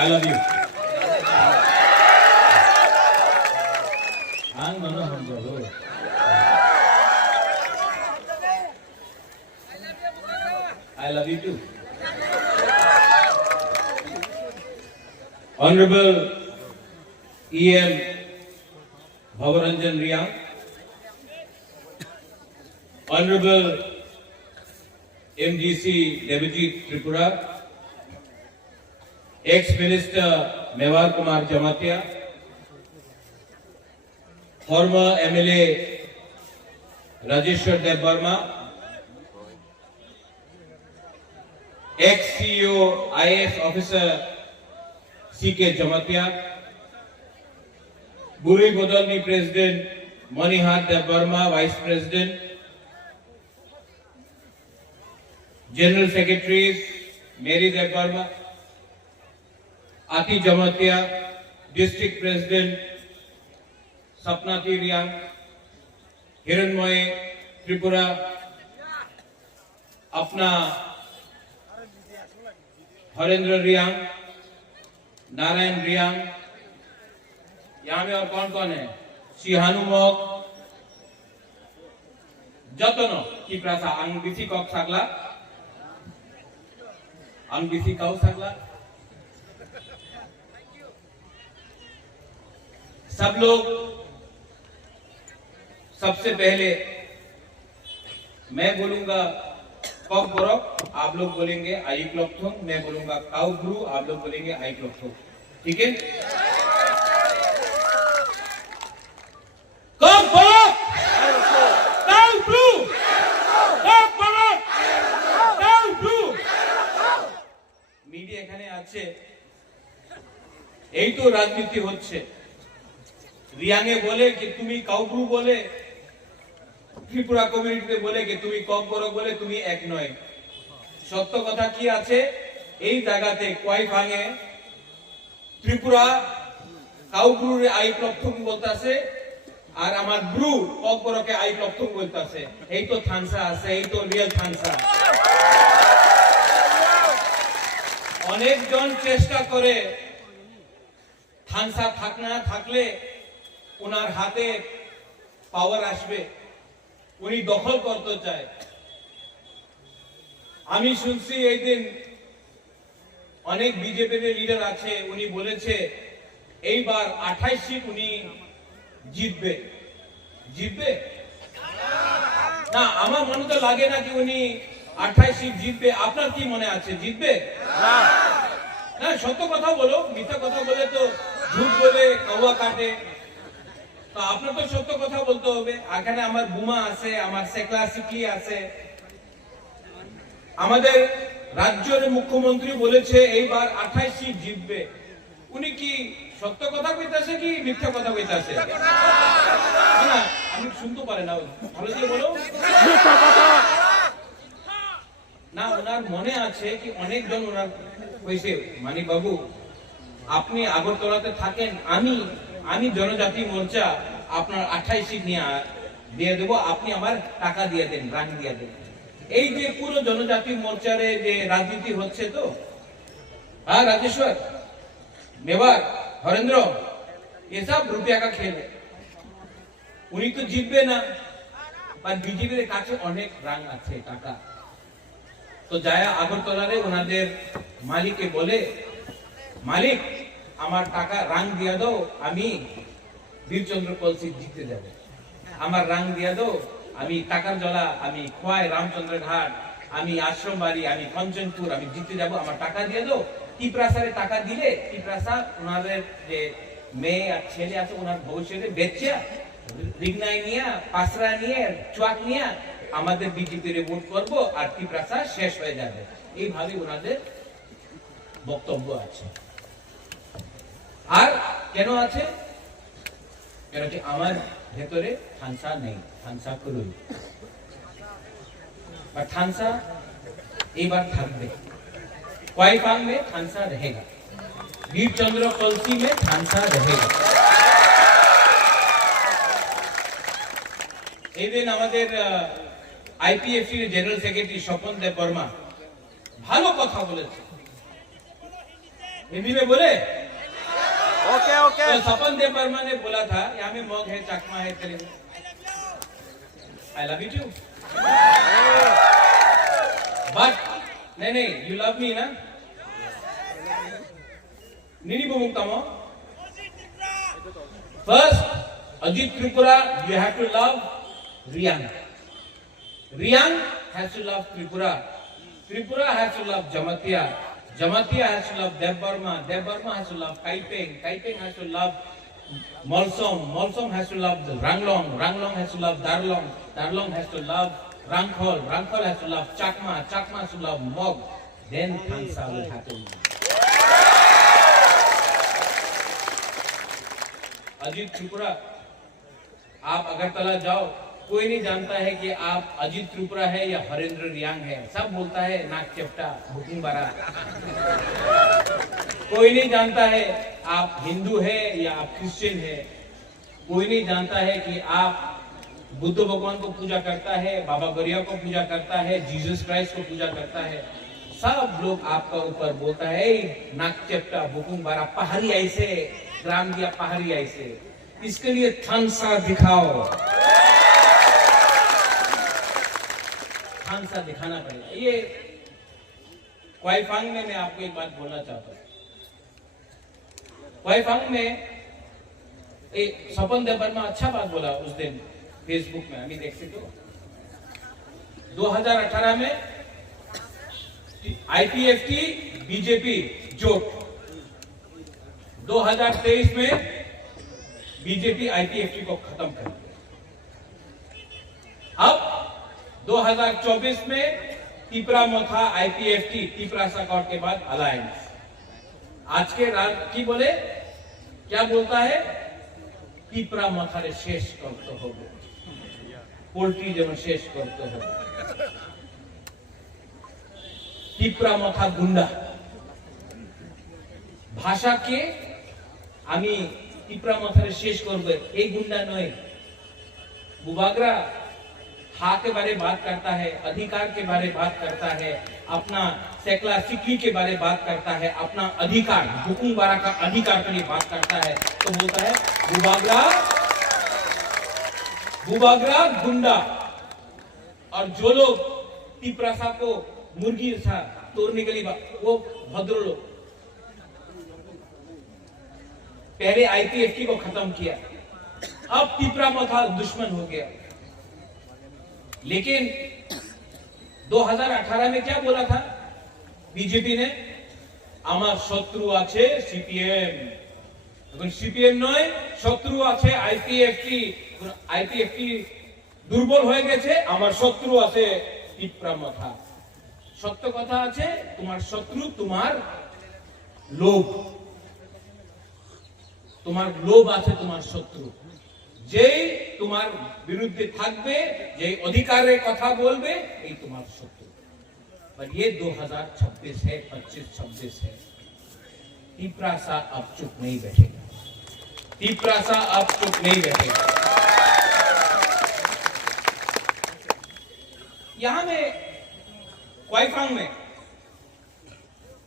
I love you. I love you too. Honorable E.M. Bhavaranjan Riyang, Honorable MGC Deputy Tripura, Ex-Minister Mewar Kumar Jamatia, former MLA Rajeshwar Dev Burma, ex-CEO IAS officer C.K. Jamatia, Buri Bodalni President Manihar Dev Burma, Vice President, General Secretaries Mary Dev Burma, Ati Jamatia, District President Sapnati Riyang, Hiranmoy Tripura, अपना हरेंद्र रियांग, नारायण रियांग, यहाँ में और कौन है? सिहानुमोक, जतनो की Prasa अंगबिसी cock सागला, अंगबिसी cow सागला, सब लोग सबसे पहले मैं बोलूंगा कॉक बोरक, आप लोग बोलेंगे आई क्लॉकथोंग, मैं बोलूंगा काउ ब्रू, आप लोग बोलेंगे आई क्लॉकथोंग, ठीक है? कॉक बोरक, काउ ब्रू, कॉक बोरक, काउ ब्रू। मीडिया এখানে আছে, এই তো রাজনীতি হচ্ছে। রিয়াংয়ে বলে कि তুমি কাউ ব্রু বলে, ত্রিপুরা কমিউনিটিতে বলে कि তুমি কক বরক বলে তুমি এক নয়। সত্য কথা কি আছে? এই জায়গাতে কয় ভাঙে ত্রিপুরা কাউ ব্রুরে আই প্রথম বলতাছে আর আমার ব্রু কক বরকে আই প্রথম বলতাছে। এই তো থানসা আছে, এই তো রিয়েল থানসা। অনেকজন চেষ্টা করে থানসা থাক না থাকলে ওনার হাতে পাওয়ার আসবে, উনি দখল করতে চায়। আমি শুনছি এই দিন অনেক বিজেপির লিডার আছে, উনি বলেছে এইবার 28 সিট উনি জিতবে। জিতবে না, আমার মনে তো লাগে না কি উনি 28 সিট জিতবে। আপনার কি মনে আছে জিতবে? না, সত্য কথা বলো, মিথ্যা কথা বলে তো ঝুট বলে কাওয়া কাটে। তো আপনার তো সত্য কথা বলতে হবে। এখানে আমার বুমা আছে, আমার সেকলা সিকলি আছে। আমাদের রাজ্যের মুখ্যমন্ত্রী বলেছে এইবার 28 সিট জিতবে। উনি কি সত্য কথা কইতাছে কি মিথ্যা কথা কইতাছে? না, আমি শুনতে পারে না, ভালো করে বলো। না, ওনার মনে আছে কি অনেকজন ওনার কইছে মানিক বাবু আপনি আগরতলাতে থাকেন, আমি জনজাতি মোর্চা আপনার 28 সিট নিয়ে দিয়ে দেবো, আপনি আমার টাকা দিয়ে দেন, রান দিয়ে দেন। এই যে পুরো জনজাতি মোর্চারে যে রাজনীতি হচ্ছে, তো हाँ राजेश्वर मेवार हरेंद्र ये सब रुपया का खेल है। उन्हीं तो जीतबे ना, पर बीजेपीर काছে অনেক রাং আছে টাকা। তো যায় আগরতলারে ওনাদের মালিককে বলে মালিক আমার টাকা রাং দিয়া দাও, আমি বীরচন্দ্র কলসি জিতে যাব। আমার রাং দিয়া দাও, আমি টাকার জলা আমি খোয়াই রামচন্দ্র ঘাট আমি আশ্রম বাড়ি, আমি কঞ্চনপুর, আমি জিতে যাব, আমার টাকা দিয়ে দাও। টিপ্রাসারে টাকা দিলে টিপ্রাসা ওনাদের যে মেয়ে আর ছেলে আছে ওনার ভবিষ্যতে বেচে রিগনাই নিয়ে, পাসরা নিয়ে, চুয়াক নিয়ে আমাদের বিজেপির ভোট করব আর টিপ্রাসা শেষ হয়ে যাবে, এইভাবে ওনাদের বক্তব্য আছে। আর কেন আছে? কেন কি আমার ভেতরে থানসা নেই, থানসা করুই, और थानसा एक बार থাকবে, क्वाईफांग में थानसा रहेगा, वीर चंद्र कलसी में थानसा रहेगा। এই দিন আমাদের আইপিএফসি জেনারেল সেক্রেটারি স্বপন দেব বর্মা ভালো কথা বলেছে, हिंदी में बोले ओके ओके। तो स्वपन देव वर्मा ने बोला था, यहाँ में मग है, चकमा है, तेरे I love you too, but नहीं, यू लव मी ना, नहीं बोलता हूँ। First Ajit Tripura, you have to love Reang, Reang has to love Tripura, Tripura has to love Jamatia, Jamatia has to love Dev Burma, Dev Burma has to love Kaipeng, Kaipeng has to love Molsom, Molsom has to love Ranglong, Ranglong has to love Darlong, Darlong has to love Rangkhol, Rangkhol has to love Chakma, Chakma has to love Mog, then Tansa will happen. Ajit Tripura, आप अगरतला जाओ, कोई नहीं जानता है कि आप अजीत त्रिपुरा है या हरेंद्र रियांग है, सब बोलता है नाक चेप्टा बुकिंग बारा। कोई नहीं जानता है आप हिंदू है या आप क्रिश्चियन है, कोई नहीं जानता है कि आप बुद्ध भगवान को पूजा करता है, बाबा गौरिया को पूजा करता है, जीसस क्राइस्ट को पूजा करता है, सब लोग आपका ऊपर बोलता है नाक चेप्टा बुकिंग बारा, पहाड़ी ऐसे ग्राम दिया, पहाड़ी ऐसे। इसके लिए थानसा दिखाओ, थानसा दिखाना पड़ेगा। ये क्वाईफांग में मैं आपको एक बात बोलना चाहता हूं, क्वाईफांग में एक स्वपन देव वर्मा अच्छा बात बोला उस दिन फेसबुक में, अभी देख सकते हो। 2018 में आईपीएफटी बीजेपी जोट, 2023 में बीजेपी आईपीएफटी को खत्म कर दिया। अब 2024 में टिपरा मोथा आईपीएफटी, टिपरा साकौट के बाद अलायंस। आज के रात की बोले क्या बोलता है? टिपरा मोथा रे शेष करते हो, पोल्ट्री जब शेष करते हो, टिपरा मोथा गुंडा भाषा के आमी टिपरा मोथा रे शेष करबे, एक गुंडा नय। बुबागरा हा के बारे बात करता है, अधिकार के बारे बात करता है, अपना सेकला सिक्की के बारे बात करता है, अपना अधिकार हुकुम बारा का अधिकार के लिए बात करता है, तो बोलता है बुबागरा गुंडा। और जो लोग टिपरासा को मुर्गी सा तोड़ने के लिए वो भद्र लोग, पहले आईपीएफटी को खत्म किया, अब टिपरा मोथा दुश्मन हो गया। लेकिन 2018 में क्या बोला था बीजेपी ने? আমার শত্রু আছে সিপিএম, এখন সিপিএম নয়, শত্রু আছে আইপিএফটি, আইপিএফটি দুর্বল হয়ে গেছে, আমার শত্রু আছে টিপরা মাথা। সত্য কথা আছে, তোমার শত্রু তোমার লোভ, তোমার লোভ আছে তোমার শত্রু, যেই তোমার বিরুদ্ধে থাকবে, যেই অধিকারের কথা বলবে, এই তোমার শত্রু। पर ये 2026 है, 25-26 है। टिपरासा अब चुप नहीं बैठेगा, टिपरासा अब चुप नहीं बैठेगा। यहां में क्वाईफांग में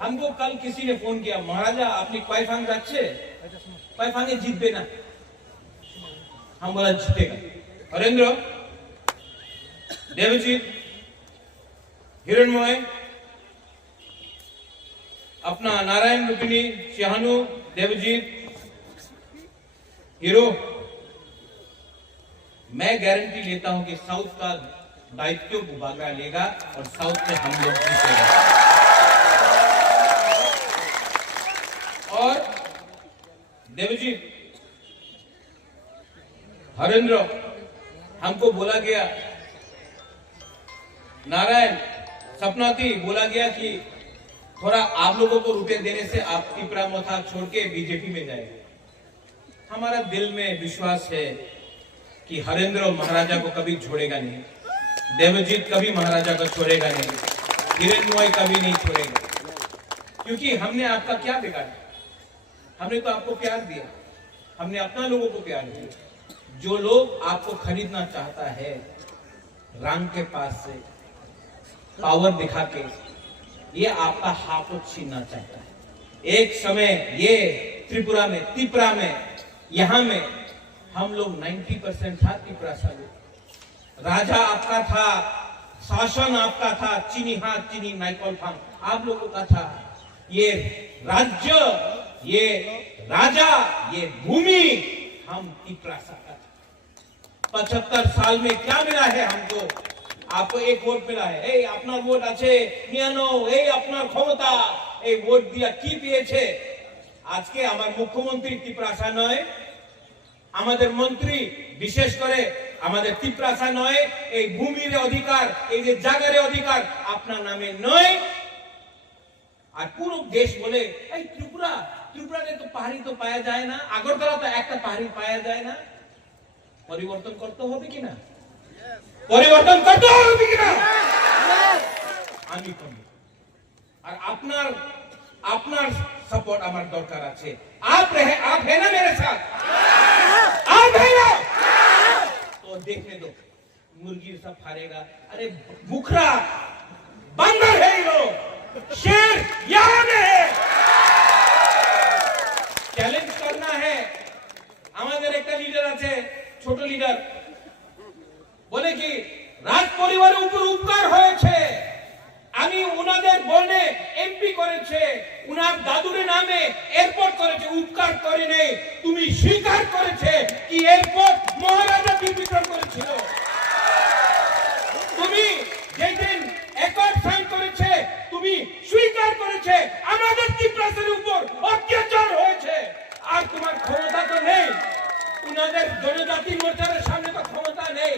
हमको कल किसी ने फोन किया, महाराजा अपनी क्वाईफांग जाच्छे, क्वाईफांगे जीतबे ना। हम बोला जीतेगा। हरेंद्र, देवजीत, हिरणमय, अपना नारायण रुक्मिणी, शाहनु, देवजीत, हीरो, मैं गारंटी लेता हूं कि साउथ का दायित्व बुबागरा लेगा और साउथ में हम लोग जीतेंगे। और देवजीत हरेंद्र, हमको बोला गया, नारायण सपनाती बोला गया कि थोड़ा आप लोगों को रुपए देने से आप तिपरा मोथा छोड़ के बीजेपी में जाएंगे। हमारा दिल में विश्वास है कि हरेंद्र महाराजा को कभी छोड़ेगा नहीं, देवजीत कभी महाराजा को छोड़ेगा नहीं, हिरेन कभी नहीं छोड़ेगा, क्योंकि हमने आपका क्या बिगाड़ा? हमने तो आपको प्यार दिया, हमने अपना लोगों को प्यार दिया। जो लोग आपको खरीदना चाहता है रंग के पास से, पावर दिखा के, ये आपका हाथों छीनना चाहता है। एक समय ये त्रिपुरा में, तिपरा में, यहां में हम लोग 90% था तिपरा सा लोग। राजा आपका था, शासन आपका था, चीनी हाथ चीनी नाइकोल फांग आप लोगों का था। ये राज्य, ये राजा, ये भूमि हम तिपरा सा का। 75 साल में क्या मिला है हमको? आपको एक वोट मिला है, এই আপনার ভোট আছে নিয়ানো, এই আপনার ক্ষমতা, এই ভোট দিয়া কি পেয়েছে? আজকে আমার মুখ্যমন্ত্রী ত্রিপুরাসা নয়, আমাদের মন্ত্রী বিশেষ করে আমাদের ত্রিপুরাসা নয়, এই ভূমির অধিকার, এই যে জায়গার অধিকার আপনার নামে নয়। আর পুরো দেশ বলে এই ত্রিপুরা, ত্রিপুরাতে তো পাহাড়ি তো পাওয়া যায় না, আগরতলা তো একটা পাহাড়ি পাওয়া যায় না। পরিবর্তন করতে হবে কিনা? পরিবর্তন করতে হবে কিনা? আমি করি। আর আপনার আপনার সাপোর্ট আমার দরকার আছে। आप है ना मेरे साथ? आप है ना? तो देखने दो, मुर्गी सब फाड़ेगा। अरे बुखरा बंदर है ये लोग, शेर यहाँ में है। চ্যালেঞ্জ करना है। আমাদের একটা লিডার আছে, ছোট লিডার, বলে কি রাজ পরিবারের উপর উপকার হয়েছে, আমি উনাদের বনে এমপি করেছে, উনার দাদুর নামে এয়ারপোর্ট করেছে, উপকার করে নেই। তুমি স্বীকার করেছে কি এয়ারপোর্ট মহারাজা বিতরণ করেছিল? তুমি যেদিন একর্ড সাইন করেছে, তুমি স্বীকার করেছে আমাদের ত্রিপুরাসের উপর অত্যাচার হয়েছে। আর তোমার ক্ষমতা তো নেই, উনাদের জনজাতি মোর্চার সামনে তো ক্ষমতা নেই।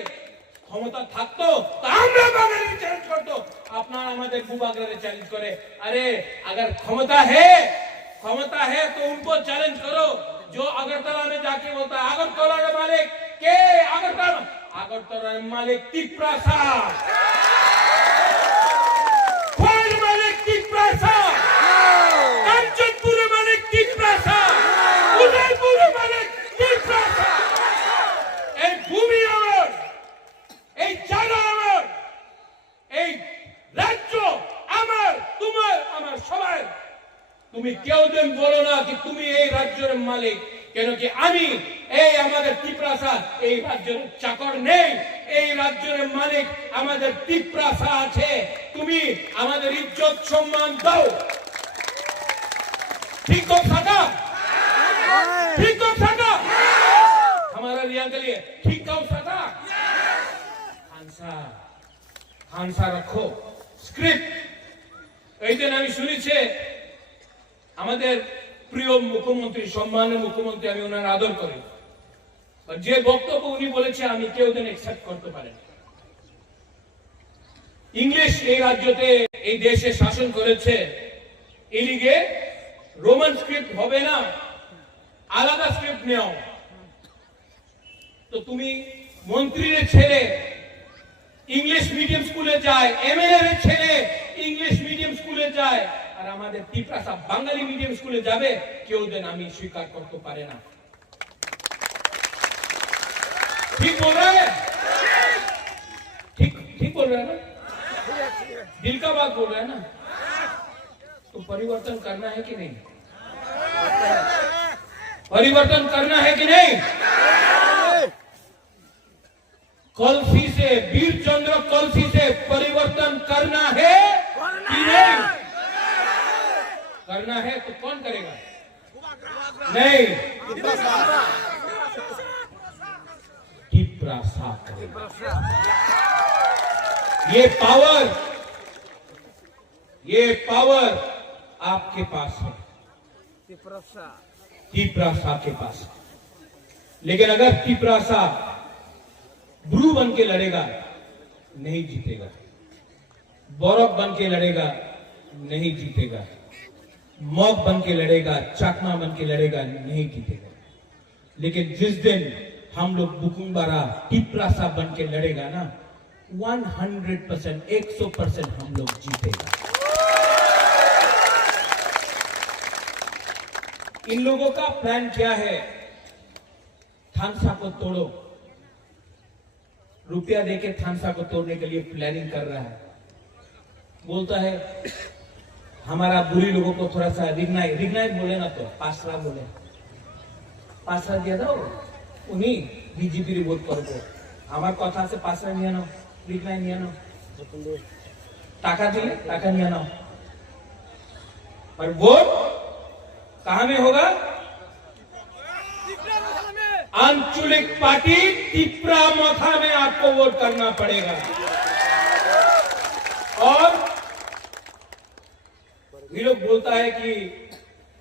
ক্ষমতা থাকতো তো আমরা বাঙালি চ্যালেঞ্জ করতো, আপনারা আমাদের বুবাগরারে চ্যালেঞ্জ করে। अरे अगर क्षमता है तो उनको चैलेंज करो। जो अगरतला में जाके बोलता है अगरतला का मालिक के, अगरतला मालिक तिपरासा, खोल मालिक तिपरासा, कांचनपुर मालिक तिपरासा, उदयपुर मालिक तिपरासा। এই ভূমি আমার, এই জায়গা আমার, এই রাজ্য আমার, তোমার, আমার সবাই। তুমি কেউ দিন বলো না কি তুমি এই রাজ্যের মালিক, কেন কি আমি এই আমাদের ত্রিপুরাসা এই রাজ্যের চাকর নেই, এই রাজ্যের মালিক আমাদের ত্রিপুরাসা আছে। তুমি আমাদের ইজ্জত সম্মান দাও। ঠিক তো থাকা, ঠিক তো থাকা, हमारा रिया के लिए ठीक का था। খানসা রাখো স্ক্রিপ্ট। এই দিন আমি শুনেছি আমাদের প্রিয় মুখ্যমন্ত্রী, সম্মানীয় মুখ্যমন্ত্রী, আমি ওনার আদর করি, যে বক্তব্য উনি বলেছে আমি কেউ দিন অ্যাকসেপ্ট করতে পারি। ইংলিশ এই রাজ্যতে এই দেশে শাসন করেছে, এদিকে রোমান স্ক্রিপ্ট হবে না, আলাদা স্ক্রিপ্ট নেও। তো তুমি মন্ত্রীর ছেলে ইংলিশ মিডিয়াম স্কুলে যায়, এমএলএ এর ছেলে ইংলিশ মিডিয়াম স্কুলে যায়, আর আমাদের ত্রিপুরাসা বাঙালি মিডিয়াম স্কুলে যাবে, কেউ যেন আমি স্বীকার করতে পারে না। ঠিক বল रहा है? ठीक बोल रहा है ना? दिल का बात बोल रहा है ना? तो परिवर्तन करना है कि नहीं? परिवर्तन करना है कि नहीं? कलसी से, वीर चंद्र कलसी से परिवर्तन करना है कि नहीं? करना है तो कौन करेगा? नहीं, टिपरासा करेगा। ये पावर आपके पास है, तिपरासा के पास है। लेकिन अगर तिपरासा ब्रू बन के लड़ेगा नहीं जीतेगा, बौरव बन के लड़ेगा नहीं जीतेगा, मॉग बन के लड़ेगा, चाकमा बन के लड़ेगा नहीं जीतेगा। लेकिन जिस दिन हम लोग बुकुंबारा टिपरासा बन के लड़ेगा ना, 100%, 100% हम लोग जीतेगा। इन लोगों का प्लान क्या है? थानसा को तोड़ो, रुपया देके थानसा को तोड़ने के लिए प्लानिंग कर रहा है। बोलता है हमारा बुरी लोगों को थोड़ा सा रिग्नाइट बोले ना, तो पासरा बोले, पासरा दिया था उन्हीं बीजेपी रिपोर्ट करबो। আমার কথা আছে পাসরা নিয়ে নাও, রিগ্নাইট নিয়ে নাও, টাকা দিলে টাকা নিয়ে নাও, और वोट कहां में होगा? आंचलिक पार्टी तिपरा मोथा में आपको वोट करना पड़ेगा। और ये लोग बोलता है कि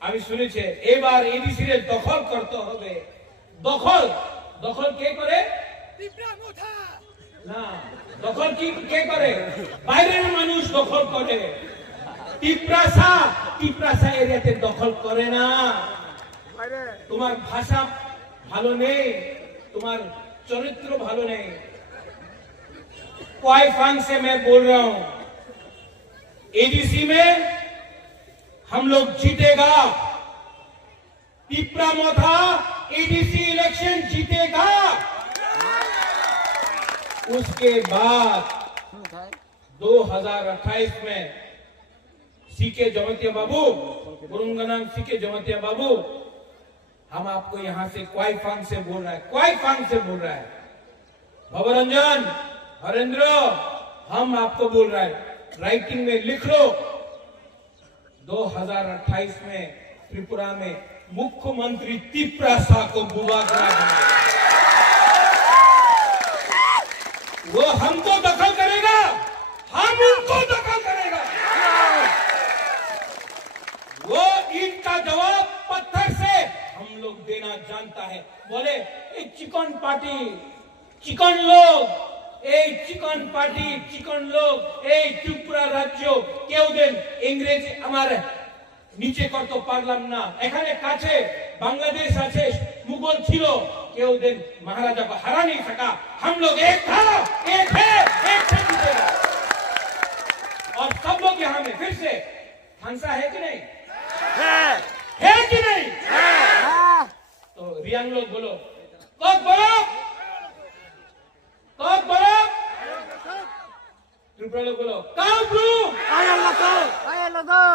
আমি শুনেছি এবার এডিসি রে দখল করতে হবে। দখল দখল কে করে? তিপরা মোথা না, দখল কি কে করে? বাইরের মানুষ দখল করে। টিপরাসা এরিয়াতে দখল করে না। তোমার ভাষা ভালো নেই, তোমার চরিত্র ভালো নেই। क्वाइफांग से मैं बोल रहा हूं, एडीसी में हम लोग जीतेगा। टिपरा मोथा एडीसी इलेक्शन जीतेगा। उसके बाद 2028 में सीके जमतिया बाबू, गुरुंगनाम सीके जमतिया बाबू, हम आपको यहां से क्वाइफांग से बोल रहा है, क्वाइफांग से बोल रहा है। भवरंजन, हरेंद्र, हम आपको बोल रहा है, राइटिंग में लिख लो। 2028 में त्रिपुरा में मुख्यमंत्री तिपरासा को बुवागरा बनाए। वो हमको दखल करेगा, हम उनको दखल करेगा। वो इनका जवाब पत्थर से हम लोग देना जानता है। बोले चिकन पार्टी, चिकन लोग, এই চিকন পার্টি, চিকন লোক, এই ত্রিপুরা রাজ্য কেউ দিন ইংরেজ আমার নিচে করতে পারলাম না। এখানে কাছে বাংলাদেশ আছে, মুঘল ছিল, কেউ দিন महाराजा को हरा नहीं सका। हम लोग एक था, एक है, एक से जीतेगा। और सब लोग यहाँ में फिर से थानसा है कि नहीं? है कि नहीं? तो रियांग लोग बोलो, कब बोलो, कब बोलो, त्रिपुरा लोग बोलो, कब ब्रू, आया लगो,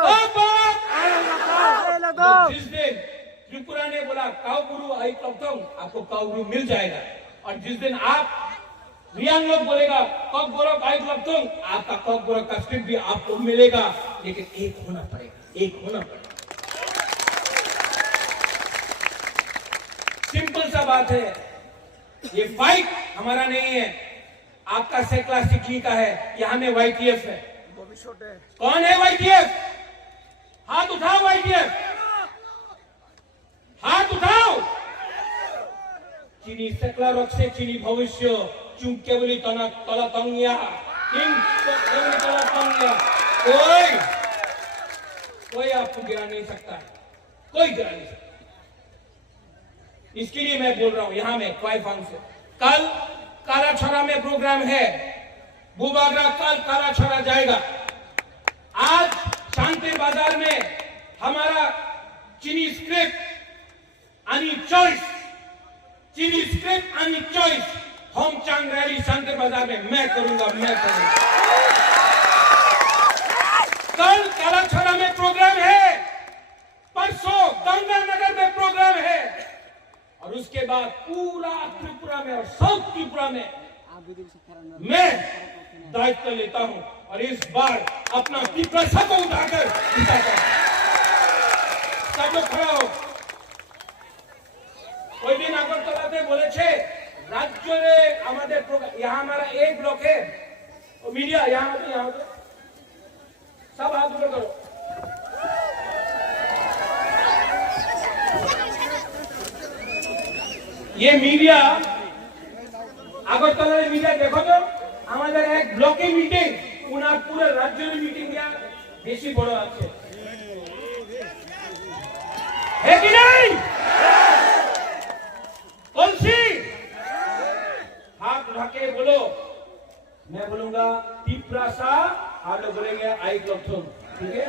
कब बोलो, आया लगो। जिस दिन त्रिपुरा ने बोला काउब्रू आई तब आपको काउब्रू मिल जाएगा। और जिस दिन आप रियांग लोग बोलेगा कब बोलो आई तब आपका कब बोलो का स्ट्रिप भी आपको मिलेगा। लेकिन एक होना पड़ेगा, एक होना पड़ेगा। सिंपल सा बात है, ये फाइट हमारा नहीं है, आपका सेक्ला सिकली का है। यहाँ में वाईटीएफ है। कौन है वाईटीएफ? हाथ उठाओ वाईटीएफ, हाथ उठाओ। चीनी सेक्ला रॉक से चीनी भविष्य चुप के बोली तना तला तंगिया किंग केवली तला तंगिया, कोई आपको गिरा नहीं सकता है, कोई गिरा नहीं सकता। इसके लिए मैं बोल रहा हूं यहां में क्वाइफांग से। कल कालाछड़ा में प्रोग्राम है, बुबागरा कल कालाछड़ा जाएगा। आज शांति बाजार में हमारा चीनी स्क्रिप्ट आणि चॉइस, चीनी स्क्रिप्ट आणि चॉइस होम चांग रैली शांति बाजार में मैं करूंगा। कल कालाछड़ा में प्रोग्राम है, परसों गंगानगर में प्रोग्राम है, और उसके बाद पूरा त्रिपुरा में और साउथ त्रिपुरा में मैं दायित्व लेता हूं। और इस बार अपना तिपरासा को उठाकर जिताता हूं। सब लोग खड़ा हो। कोई दिन আগরতলাতে বলেছে রাজ্যে আমাদের यहाँ हमारा एक ब्लॉक है, और मीडिया यहाँ पे सब हाथ ऊपर करो। ये मीडिया আগরতলার মিডিয়া দেখো তো আমাদের এক ব্লকে মিটিং উনার পুরো রাজ্যের মিটিং দেয়া বেশি বড় আছে है कि नहीं तुलसी हाथ उठा के बोलो मैं बोलूंगा तिप्रासा आप लोग बोलेंगे आई क्लॉथन ठीक है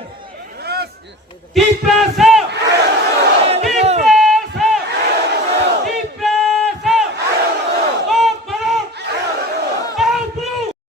तिप्रासा